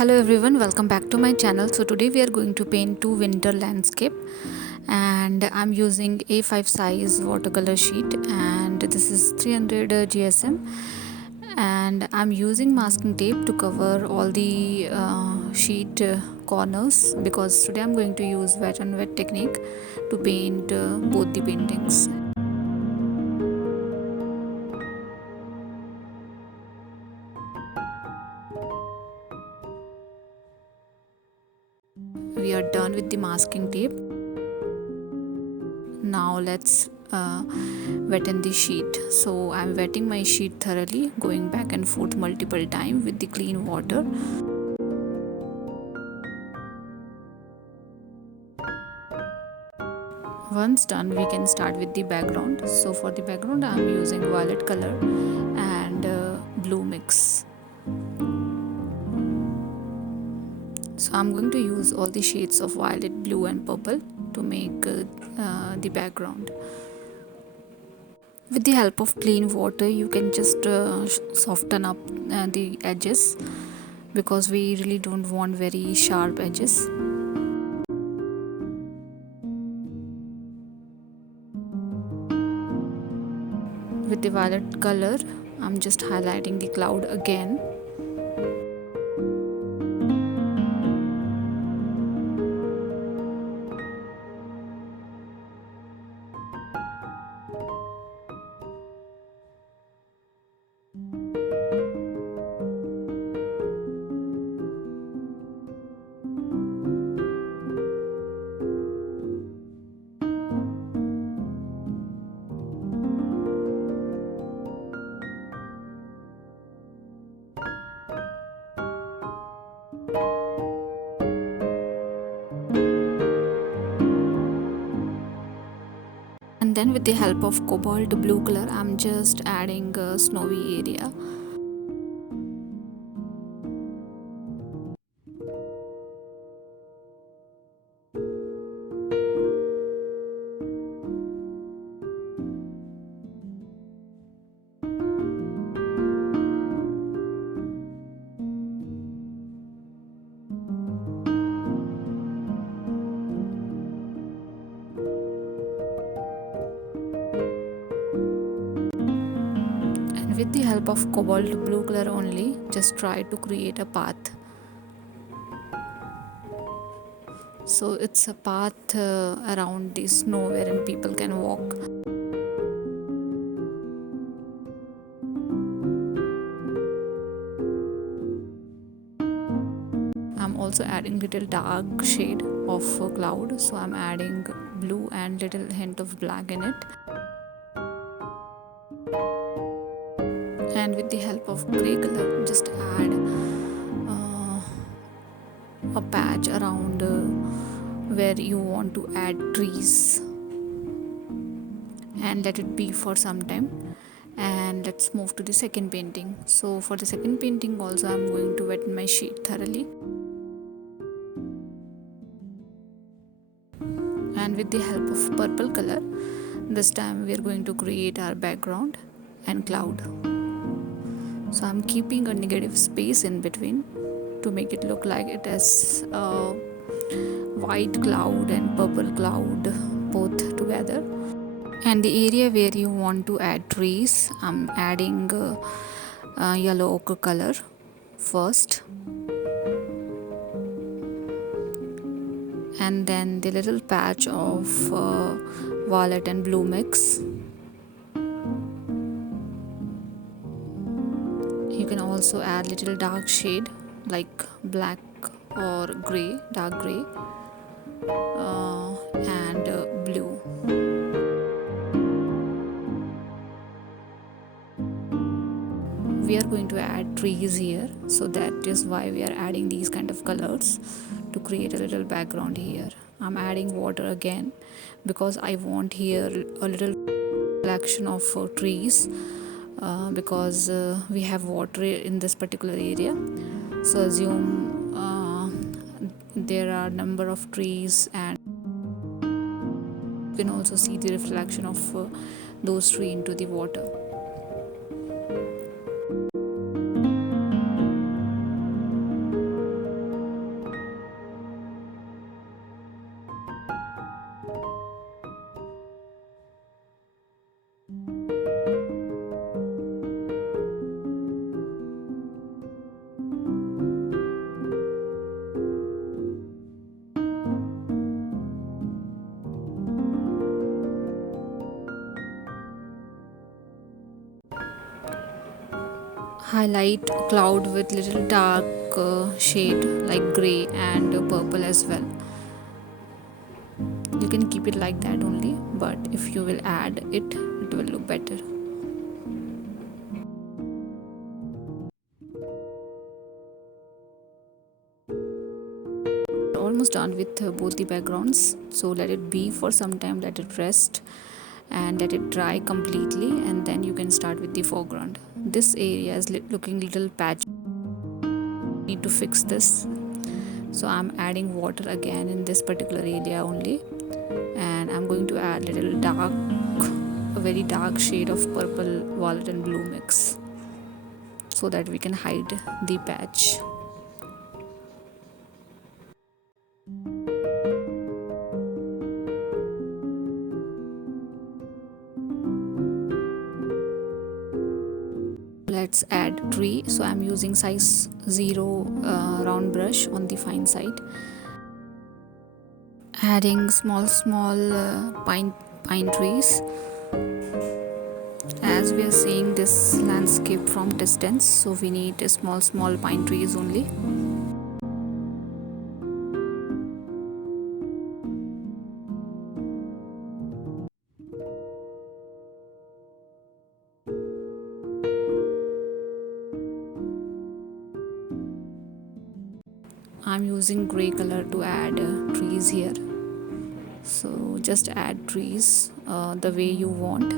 Hello everyone, welcome back to my channel. So today we are going to paint two winter landscape, and I'm using A5 size watercolor sheet, and this is 300 GSM, and I'm using masking tape to cover all the sheet corners, because today I'm going to use wet on wet technique to paint both the paintings. We are done with the masking tape. Now let's wetten the sheet. So I'm wetting my sheet thoroughly, going back and forth multiple times with the clean water. Once done, we can start with the background. So for the background I'm using violet color and blue mix. So I'm going to use all the shades of violet, blue and purple to make the background. With the help of clean water, you can just soften up the edges, because we really don't want very sharp edges. With the violet color, I'm just highlighting the cloud again. And then with the help of cobalt blue color, I'm just adding a snowy area. With the help of cobalt blue color only, just try to create a path. So it's a path around the snow wherein people can walk. I'm also adding little dark shade of cloud, so I'm adding blue and little hint of black in it. And with the help of grey color, just add a patch around where you want to add trees, and let it be for some time. And let's move to the second painting. So for the second painting also, I'm going to wet my sheet thoroughly, and with the help of purple color, this time we are going to create our background and cloud. So I'm keeping a negative space in between to make it look like it is a white cloud and purple cloud both together. And the area where you want to add trees, I'm adding yellow ochre color first, and then the little patch of violet and blue mix. You can also add little dark shade like black or grey, dark grey, and blue. We are going to add trees here, so that is why we are adding these kind of colors to create a little background here. I'm adding water again because I want here a little reflection of trees, because we have water in this particular area. So assume there are number of trees, and you can also see the reflection of those trees into the water. highlight cloud with little dark shade like gray and purple as well. You can keep it like that only, but if you will add it will look better. Almost done with both the backgrounds, so let it be for some time, let it rest and let it dry completely, and then you can start with the foreground. This area is looking little patchy. Need to fix this, so I'm adding water again in this particular area only, and I'm going to add little dark, a very dark shade of purple, violet and blue mix, so that we can hide the patch. Let's add tree, so I'm using size 0 round brush on the fine side, adding small pine trees, as we are seeing this landscape from distance, so we need small pine trees only. I'm using gray color to add trees here, so just add trees the way you want.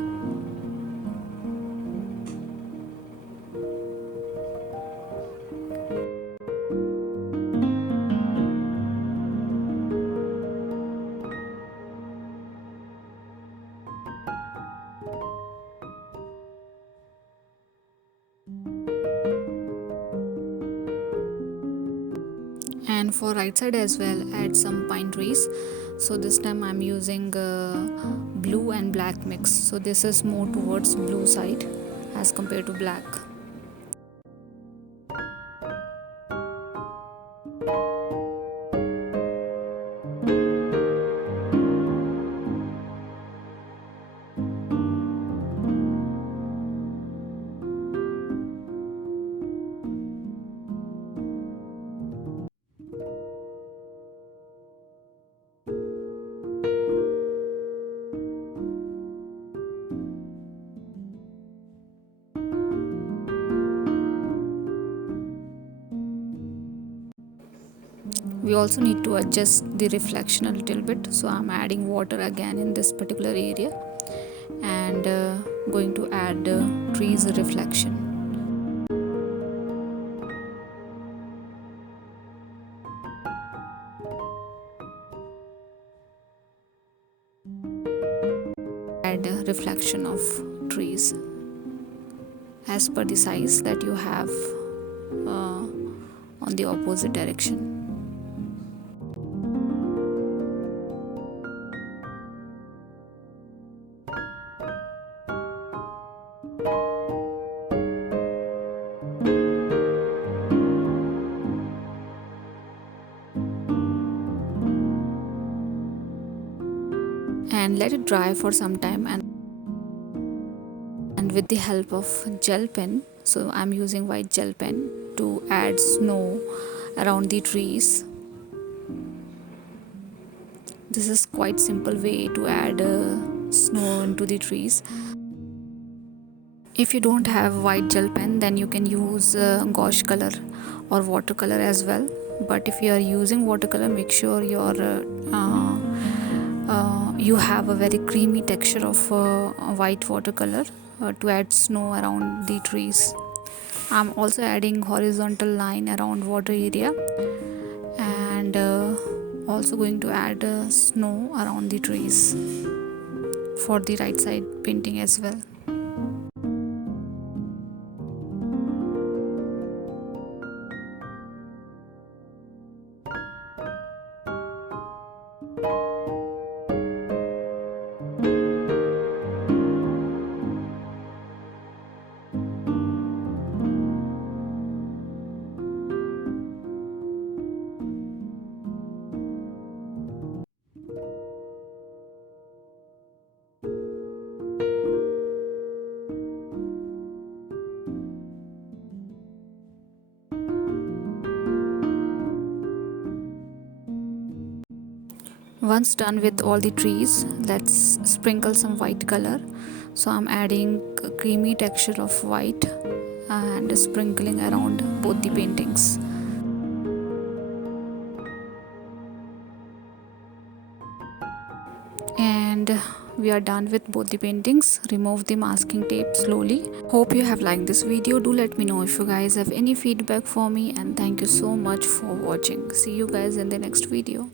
And for right side as well, add some pine trees. So this time I'm using blue and black mix, so this is more towards blue side as compared to black. We also need to adjust the reflection a little bit, so I'm adding water again in this particular area, and going to add trees reflection. Add reflection of trees as per the size that you have on the opposite direction. And let it dry for some time, and with the help of gel pen, so I'm using white gel pen to add snow around the trees. This is quite simple way to add snow into the trees. If you don't have white gel pen, then you can use gouache color or watercolor as well, but if you are using watercolor, make sure you have a very creamy texture of white watercolor to add snow around the trees. I'm also adding horizontal line around water area, and also going to add snow around the trees for the right side painting as well. Once done with all the trees, let's sprinkle some white color. So I'm adding a creamy texture of white and sprinkling around both the paintings. And we are done with both the paintings. Remove the masking tape slowly. Hope you have liked this video. Do let me know if you guys have any feedback for me, and thank you so much for watching. See you guys in the next video.